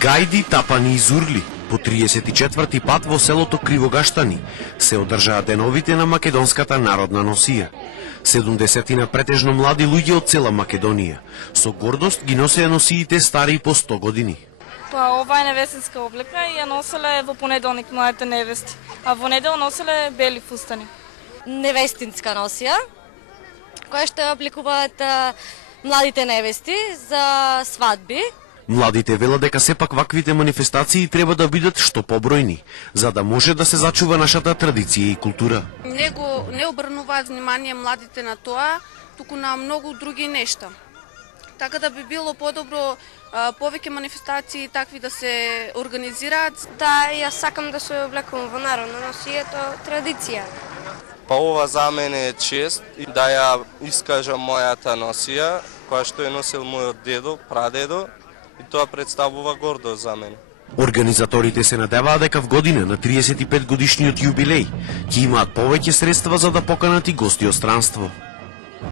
Гајди, тапани и зурли. По 34-ти пат во селото Кривогаштани се одржаа деновите на македонската народна носија. 70 претежно млади луѓе од цела Македонија. Со гордост ги носеа носиите стари по 100 години. Па ова е невестинска облека и ја носеле во понеделник младите невести, а во недел носеле бели фустани. Невестинска носија, која што ја обликуваат младите невести за свадби. Младите велат дека сепак ваквите манифестации треба да бидат што побројни, за да може да се зачува нашата традиција и култура. Не обрнуваат внимание младите на тоа, туку на многу други нешта. Така да би било подобро повеќе манифестации такви да се организираат. Да, јас сакам да се облекувам во народна носија, тоа традиција. Па ова за мене е чест да ја искажам мојата носија, која што е носил мојот дедо, прадедо, и тоа представува гордост за мене. Организаторите се надеваат дека в година на 35 годишниот јубилеј ќе имаат повеќе средства за да поканат и гости од странство.